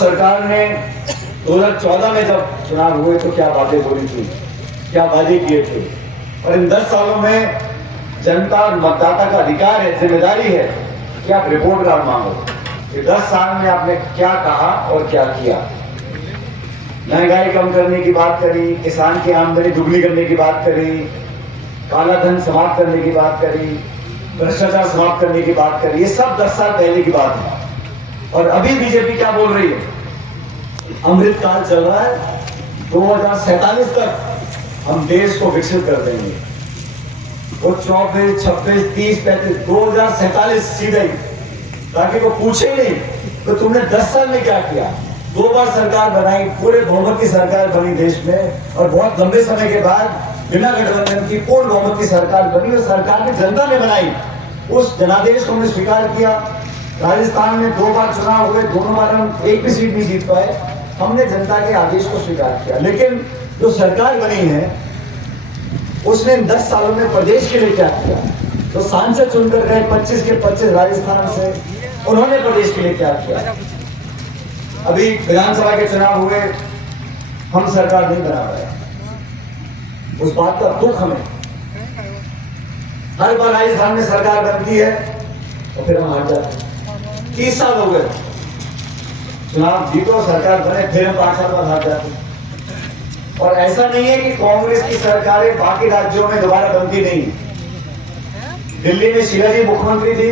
सरकार ने 2014 में जब चुनाव हुए तो क्या बातें बोली थी, क्या वादे किए थे, और इन 10 सालों में जनता और मतदाता का अधिकार है, जिम्मेदारी है कि आप रिपोर्ट कार्ड मांगो कि 10 साल में आपने क्या कहा और क्या किया। महंगाई कम करने की बात करी, किसान की आमदनी दुगनी करने की बात करी, काला धन समाप्त करने की बात करी, भ्रष्टाचार समाप्त करने की बात करी। ये सब 10 साल पहले की बात है। और अभी बीजेपी क्या बोल रही है? अमृत काल चल रहा है, 2047 तक हम देश को विकसित कर देंगे। वो 24, 26, 30, 35, 2047 सीधे, ताकि वो पूछे नहीं तो तुमने 10 साल में क्या किया। 2 बार सरकार बनाई, पूरे बहुमत की सरकार बनी देश में, और बहुत लंबे समय के बाद बिना गठबंधन की पूर्ण बहुमत की सरकार बनी, और सरकार की जनता ने बनाई। उस जनादेश को हमने स्वीकार किया। राजस्थान में 2 बार चुनाव हुए, दोनों बार हम एक भी सीट नहीं जीत पाए। हमने जनता के आदेश को स्वीकार किया। लेकिन जो सरकार बनी है उसने 10 सालों में प्रदेश के लिए क्या किया? तो सांसद चुनकर गए 25 के 25 राजस्थान से, उन्होंने प्रदेश के लिए क्या किया? अभी विधानसभा के चुनाव हुए, हम सरकार नहीं बना पाए। उस बात का दुख हमें, हर बार राजस्थान में सरकार बनती है और फिर हम हार जाते हैं। 30 साल हो गए, चुनाव जीतो, सरकार बने, फिर हम 5 साल बाद हार जाते हैं। और ऐसा नहीं है कि कांग्रेस की सरकारें बाकी राज्यों में दोबारा बनती नहीं। दिल्ली में शीला जी मुख्यमंत्री थी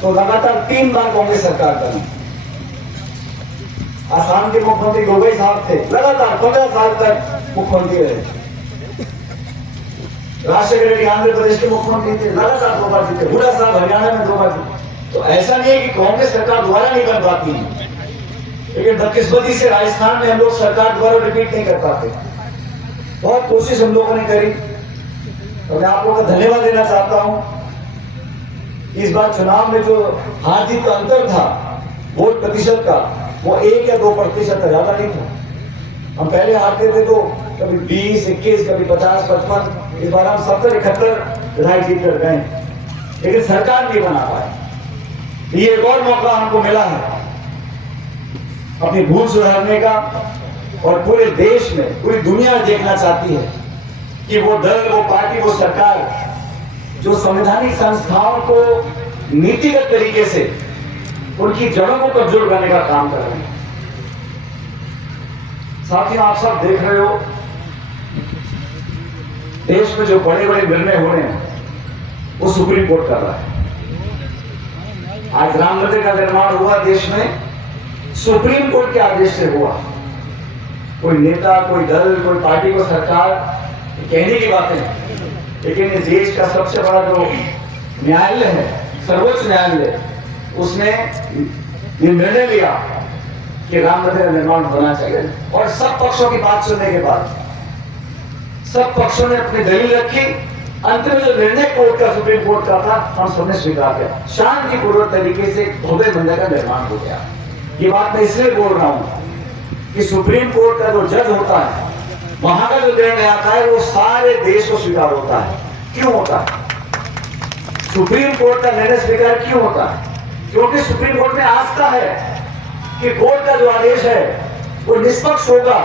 तो लगातार 3 बार कांग्रेस सरकार बनी। आसाम के मुख्यमंत्री गोगोई साहब थे, लगातार 15 साल तक मुख्यमंत्री रहे। राजशेखर रेड्डी आंध्र प्रदेश के मुख्यमंत्री थे, लगातार 2 बार जीते। हुड्डा साहब हरियाणा में 2 बार जीते। तो ऐसा नहीं है कि कांग्रेस सरकार दोबारा नहीं बन पाती है, लेकिन बदकिस्मती से राजस्थान में हम लोग सरकार दोबारा रिपीट नहीं कर पाते। बहुत कोशिश हम लोगों ने करी, और मैं आप लोगों का धन्यवाद देना चाहता हूं। इस बार चुनाव में जो हार जीत का अंतर था वोट प्रतिशत का, वो 1 या 2% का, ज्यादा नहीं था। हम पहले हारते थे तो कभी 20, 21, कभी 50, 55। इस बार हम 70, 71 विधायक जीत कर गए, लेकिन सरकार नहीं बना पाए। ये एक और मौका हमको मिला है अपनी भूल सुधारने का, और पूरे देश में, पूरी दुनिया देखना चाहती है कि वो दल, वो पार्टी, वो सरकार जो संवैधानिक संस्थाओं को नीतिगत तरीके से उनकी जड़ों को कमजोर करने का काम कर रहे हैं। साथियों, आप सब देख रहे हो देश में जो बड़े बड़े निर्णय हो रहे हैं वो सुप्रीम कोर्ट कर रहा है। आज राम मंदिर का निर्माण हुआ देश में, सुप्रीम कोर्ट के आदेश से हुआ। कोई नेता, कोई दल, कोई पार्टी को सरकार कहने की बातें, लेकिन इस देश का सबसे बड़ा जो न्यायालय है, सर्वोच्च न्यायालय, उसने ये निर्णय लिया कि राम मंदिर का निर्माण होना चाहिए। और सब पक्षों की बात सुनने के बाद सब पक्षों ने अपनी दलील रखी। अंत में जो निर्णय कोर्ट का, सुप्रीम कोर्ट का था, हम सबने स्वीकार किया। शांतिपूर्वक तरीके से भव्य मंदिर का निर्माण हो गया। ये बात मैं इसलिए बोल रहा हूं कि सुप्रीम कोर्ट का जो जज होता है, वहां का जो निर्णय आता है वो सारे देश को स्वीकार होता है। क्यों होता है? सुप्रीम कोर्ट का निर्णय स्वीकार क्यों होता है? क्योंकि सुप्रीम कोर्ट में आस्था है कि कोर्ट का जो आदेश है वो निष्पक्ष होगा,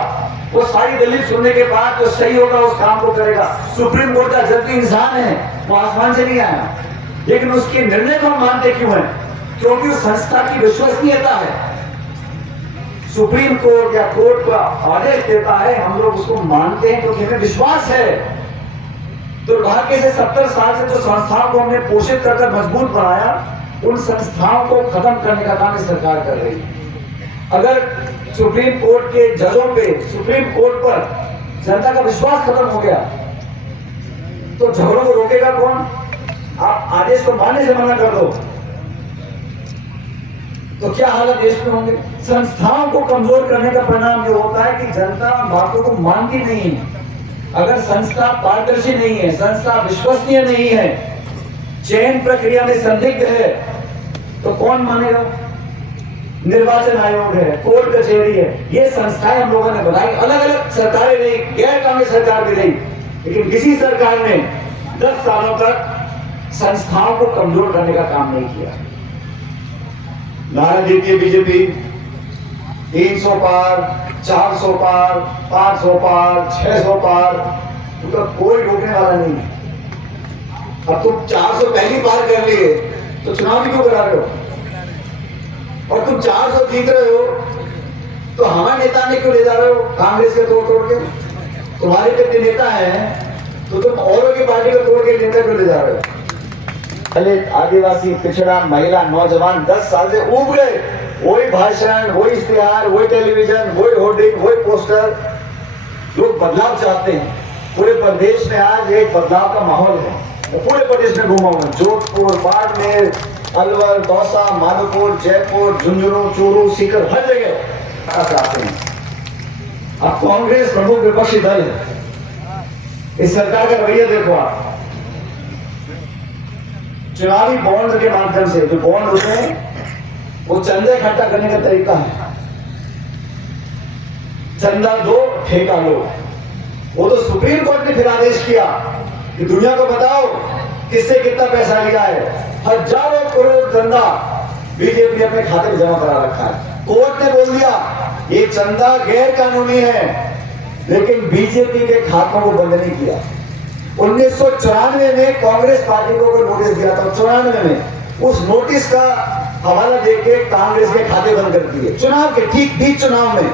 वो सारी दलील सुनने के बाद जो सही होगा उस काम को करेगा। सुप्रीम कोर्ट का जज इंसान है, वो आसमान से नहीं आया, लेकिन उसके निर्णय को हम मानते क्यों हैं? क्योंकि उस संस्था की विश्वसनीयता है। सुप्रीम कोर्ट या कोर्ट का आदेश देता है, हम लोग उसको मानते हैं क्योंकि हमें विश्वास है। दुर्भाग्य से 70 साल से जो संस्थाओं को हमने पोषित कर मजबूत बनाया, उन संस्थाओं को खत्म करने का काम सरकार कर रही है। अगर सुप्रीम कोर्ट के जजों पे, सुप्रीम कोर्ट पर जनता का विश्वास खत्म हो गया तो झगड़ों को रोकेगा कौन? आप आदेश को मानने से मना कर दो तो क्या हालत देश में होंगे? संस्थाओं को कमजोर करने का परिणाम ये होता है कि जनता बातों को मानती नहीं है। अगर संस्था पारदर्शी नहीं है, संस्था विश्वसनीय नहीं है, चयन प्रक्रिया में संदिग्ध है, तो कौन मानेगा? निर्वाचन आयोग है, कोर्ट कचहरी है, ये संस्थाएं हम लोगों ने बनाई। अलग अलग सरकारें रही, गैर कानूनी सरकार भी रही, लेकिन किसी सरकार ने 10 सालों तक संस्थाओं को कमजोर करने का काम नहीं किया। नारा देती है बीजेपी 300 पार, 400 पार, 500 पार, 600 पार, तो कोई रोकने वाला नहीं है। अब तुम 400 पहली पार कर लिए तो चुनाव भी क्यों करा रहे हो? और तुम 400 जीत रहे हो तो हमारे नेता ने क्यों ले जा रहे हो कांग्रेस के तोड़ तोड़ के? तुम्हारे कितने नेता हैं तो तुम औरों की पार्टी को तोड़ के नेता क्यों ले जा रहे हो? दलित, आदिवासी, पिछड़ा, महिला, नौजवान 10 साल से ऊब गए। वही भाषण, वही इश्तिहार, वही टेलीविजन, वही होर्डिंग, वही पोस्टर। लोग बदलाव चाहते हैं। पूरे प्रदेश में आज एक बदलाव का माहौल है। पूरे प्रदेश में घूमा हूं, जोधपुर, बाड़मेर, अलवर, दौसा, माधोपुर, जयपुर, झुंझुनू, चूरू, सीकर, हर जगह चाहते हैं। अब कांग्रेस प्रमुख विपक्षी दल है। इस सरकार का रवैया देखो आप। चुनावी बॉन्ड के माध्यम से जो बॉन्ड होते हैं वो चंदा इकट्ठा करने का तरीका है। चंदा दो, ठेका लो। वो तो सुप्रीम कोर्ट ने फिर आदेश किया कि दुनिया को बताओ किससे कितना पैसा लिया है। हजारों करोड़ चंदा बीजेपी ने अपने खाते में जमा करा रखा है। कोर्ट ने बोल दिया ये चंदा गैर कानूनी है, लेकिन बीजेपी के खातों को बंद नहीं किया। 1994 में कांग्रेस पार्टी को नोटिस दिया था। 94 में उस नोटिस का हवाला देके कांग्रेस के खाते बंद कर दिए। चुनाव के ठीक बीच चुनाव में